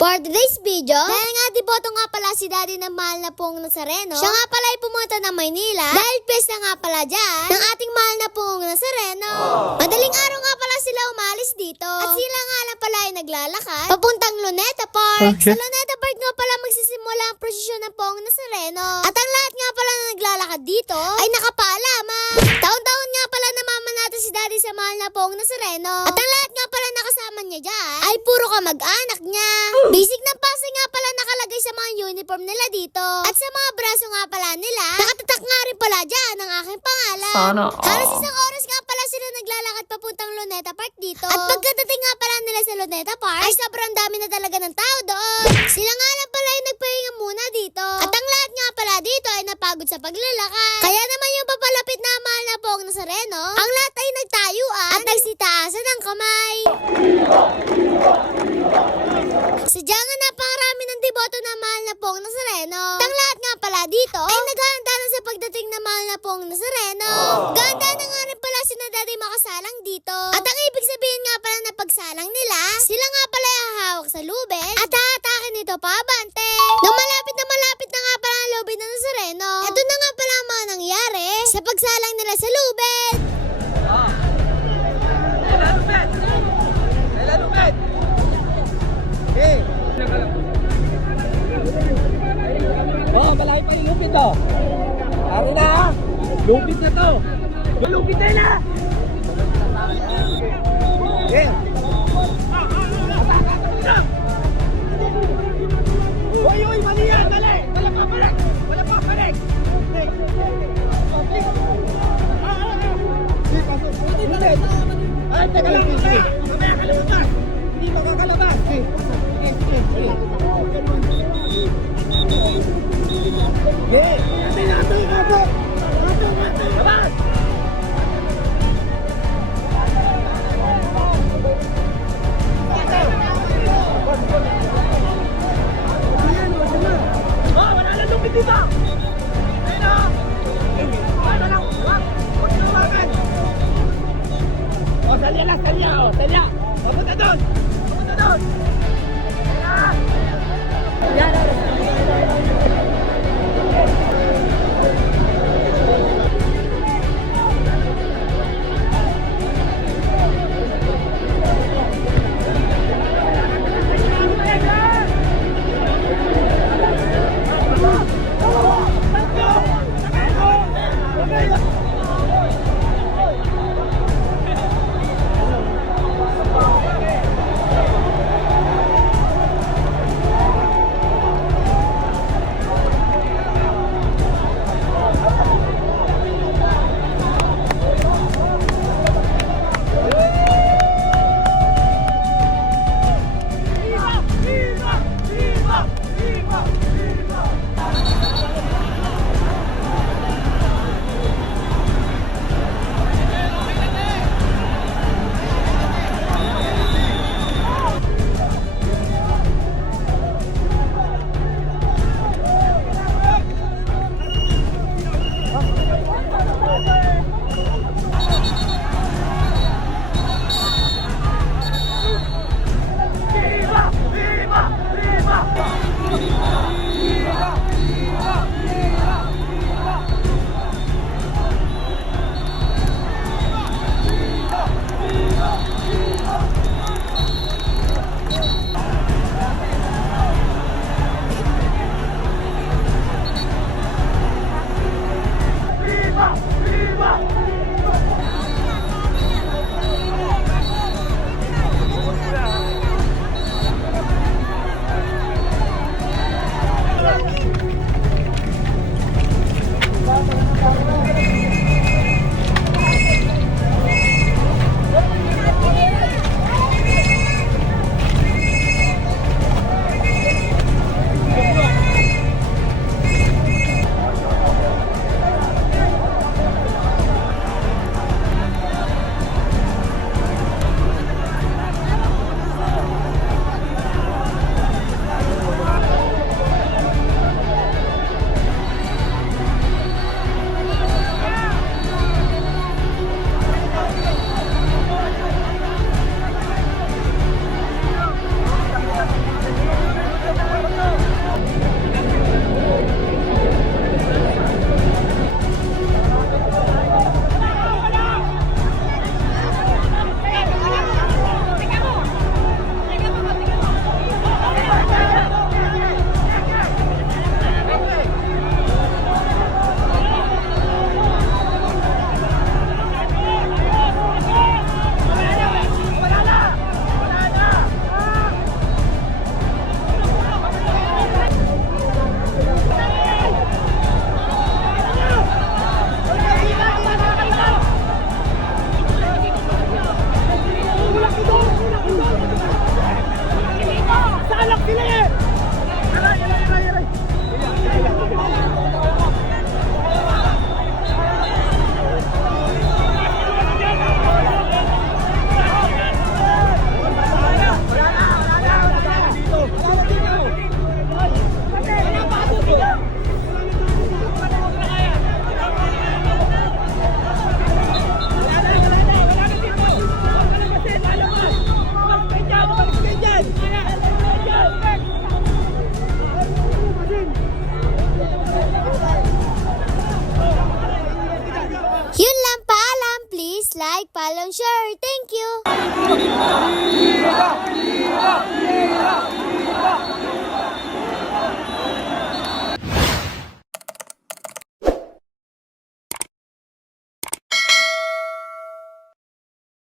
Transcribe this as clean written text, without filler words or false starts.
For today's video, dahil nga deboto nga pala si Daddy ng mahal na pong Nazareno, siya nga pala ay pumunta ng Maynila dahil piyesta nga pala dyan ng ating mahal na pong Nazareno. Madaling araw nga pala sila umalis dito at sila nga lang pala ay naglalakad papuntang Luneta Park. Sa Luneta Park nga pala magsisimula ang prosesyon ng pong Nazareno at ang lahat nga pala na naglalakad dito ay nakapaalama. Taon-taon nga pala namamanata si Daddy sa mahal na pong Nazareno at ang lahat nga pala nakasama niya dyan ay puro kamag-anak niya. Basic na pasa nga pala nakalagay sa mga uniform nila dito. At sa mga braso nga pala nila, nakatatak nga rin pala dyan ang aking pangalan. Sana. Halos isang oras nga pala sila naglalakad papuntang Luneta Park dito. At pagkadating nga pala nila sa Luneta Park, ay sobrang dami na talaga ng tao doon. Sila nga lang pala ay nagpahinga muna dito. At ang lahat nga pala dito ay napagod sa paglalakad. Kaya naman yung papalapit na mahal na pong Nazareno, ang lahat ay nagtayuan at nagsitaasan ng kamay. Sadyang nga napakarami ng deboto na mahal na pong Nazareno. Ang lahat nga pala dito ay naghahanda na sa pagdating na mahal na pong Nazareno. Ganda na nga rin pala si Daddy makasalang dito. At ang ibig sabihin nga pala na pagsalang nila, sila nga pala ay hahawak sa lubid at hahatakin nito pabante. Nung malapit na nga pala ang lubid ng Nazareno, eto na nga pala ang mga nangyari sa pagsalang nila sa lubid. Oh, malaki pa yung lupit to. Ari na ha. Lupit na to. Lupit na na. Yeah. Uy, mali yan, mali. Wala pa balik. Ay, teka lang. Mamaya kalabas. Hindi makakalabas. Ato! Labas! Wala na lupit dito! Ayun o! Wala lang! Huwag tinawagan! O, salya lang! Salya! Papunta doon! Yan! and share. Thank you!